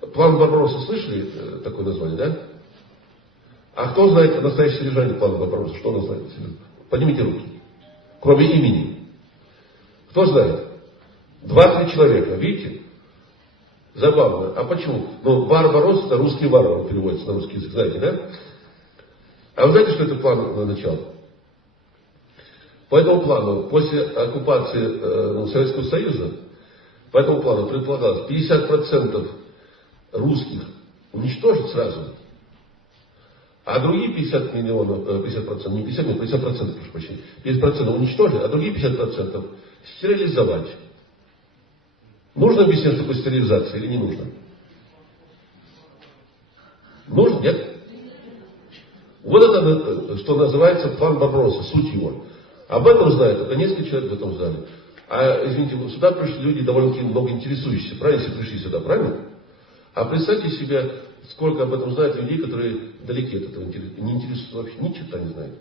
План Барбаросса слышали э, такое название, да? А кто знает настоящее содержание плана Барбаросса? Что он знает? Поднимите руки. Кроме имени. Кто знает? Два-три человека, видите? Забавно. А почему? Ну, Барбарос это русский варвар переводится на русский язык, знаете, да? А вы знаете, что это план на начало? По этому плану, после оккупации э, ну, Советского Союза, по этому плану предполагалось 50% русских уничтожить сразу, а другие 50 миллионов, 50%, не 50 миллионов, 50%, прошу прощения, 50% уничтожить, а другие 50% стерилизовать. Нужно объяснять, что такое стерилизация или не нужно? Нужно, нет? Вот это, что называется план Барбароса, суть его. Об этом знает только несколько человек в этом зале. А, извините, сюда пришли люди довольно-таки много интересующиеся, правильно, если пришли сюда, правильно? А представьте себе, сколько об этом знают людей, которые далеки от этого не интересуются вообще, ни черта не знают.